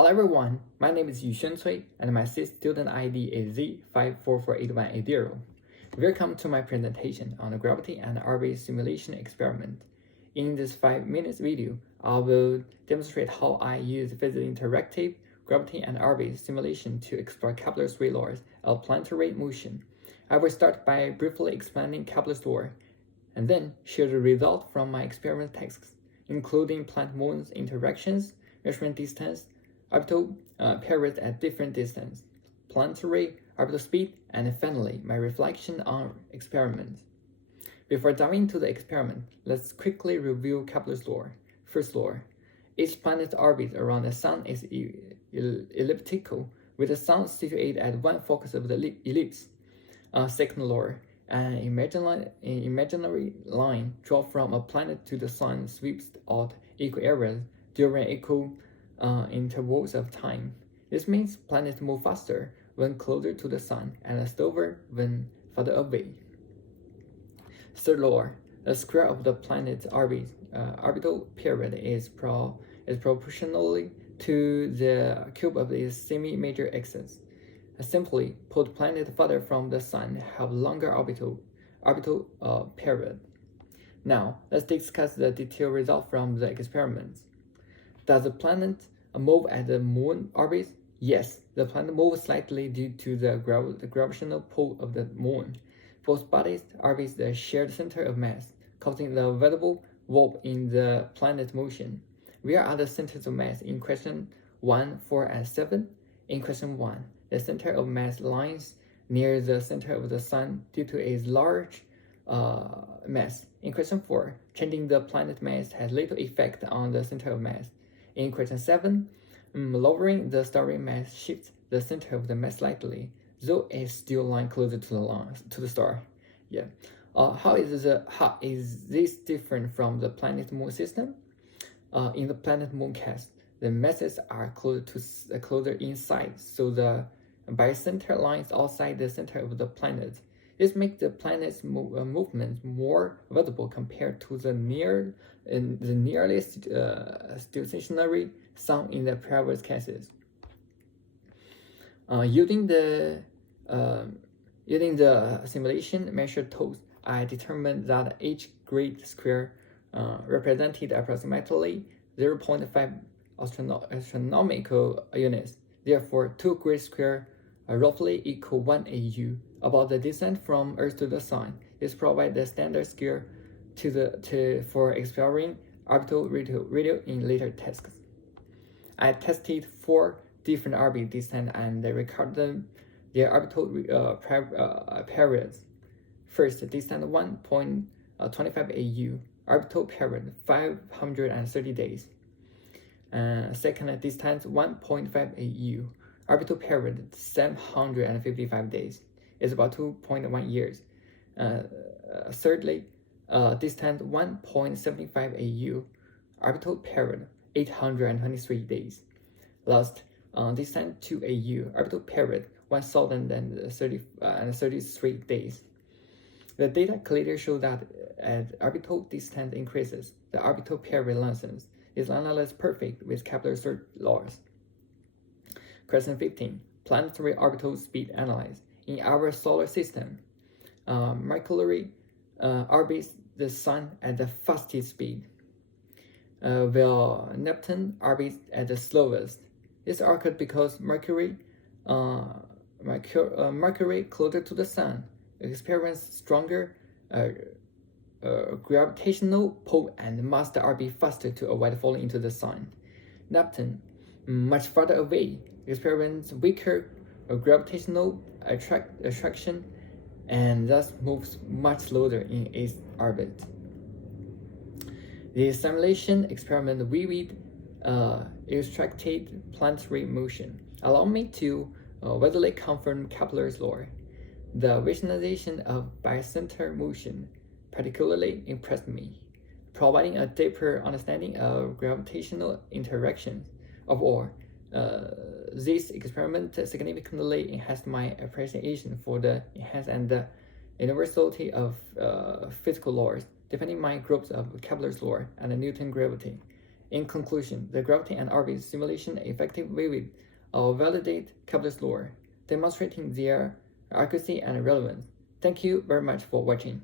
Hello everyone, my name is Cui and my student ID is Z5448180. Welcome to my presentation on the gravity and orbit simulation experiment. In this 5 minutes video, I will demonstrate how I use physics interactive gravity and orbit simulation to explore Kepler's 3 laws of planetary motion. I will start by briefly explaining Kepler's law, and then share the result from my experiment tasks, including planet-moon's interactions, measuring distance, orbital periods at different distance, planetary orbital speed, and finally, my reflection on experiments. Before diving into the experiment, let's quickly review Kepler's law. First law, each planet's orbit around the Sun is elliptical, with the Sun situated at one focus of the ellipse. Second law, an imaginary line drawn from a planet to the Sun sweeps out equal areas during equal intervals of time. This means planets move faster when closer to the Sun and slower when farther away. Third law, the square of the planet's orbital period is proportionally to the cube of its semi-major axis. Simply put, planets farther from the Sun have longer orbital period. Now, let's discuss the detailed result from the experiments. Does the planet move as the Moon orbits? Yes, the planet moves slightly due to the gravitational pull of the Moon. Both bodies orbit the shared center of mass, causing the visible warp in the planet's motion. Where are the centers of mass in question 1, 4, and 7? In question 1, the center of mass lies near the center of the Sun due to its large mass. In question 4, changing the planet's mass has little effect on the center of mass. In question 7, lowering the starry mass shifts the center of the mass slightly, though it still lies closer to the star. How is this different from the planet-moon system? In the planet-moon case, the masses are closer inside, so the bicenter lies outside the center of the planet. This makes the planet's movement more visible compared to the nearly stationary Sun in the previous cases. Using the simulation measure tools, I determined that each grid square represented approximately 0.5 astronomical units. Therefore, 2 grid squares roughly equal 1 AU. About the distance from Earth to the Sun, this provides the standard scale for exploring orbital radio in later tasks. I tested 4 different orbit distances and recorded their orbital periods. First, distance 1.25 AU, orbital period 530 days. Second, distance 1.5 AU, orbital period 755 days. Is about 2.1 years. Thirdly, distance 1.75 AU, orbital period 823 days. Last, distance 2 AU, orbital period 1033 days. The data clearly show that as orbital distance increases, the orbital period lengthens. This analysis perfect with Kepler's third laws. Question 15. Planetary orbital speed analysis. In our solar system, Mercury orbits the Sun at the fastest speed, while Neptune orbits at the slowest. This occurred because Mercury closer to the Sun experiences stronger gravitational pull and must orbit faster to avoid falling into the Sun. Neptune, much farther away, experiences weaker gravitational attraction and thus moves much slower in its orbit. The simulation experiment vivid illustrated planetary motion. Allow me to visually confirm Kepler's law. The visualization of bicenter motion particularly impressed me, providing a deeper understanding of gravitational interactions. Overall, this experiment significantly enhanced my appreciation for the enhanced and the universality of physical laws, defining my groups of Kepler's law and Newton's gravity. In conclusion, the gravity and orbit simulation effectively vivid validate Kepler's law, demonstrating their accuracy and relevance. Thank you very much for watching.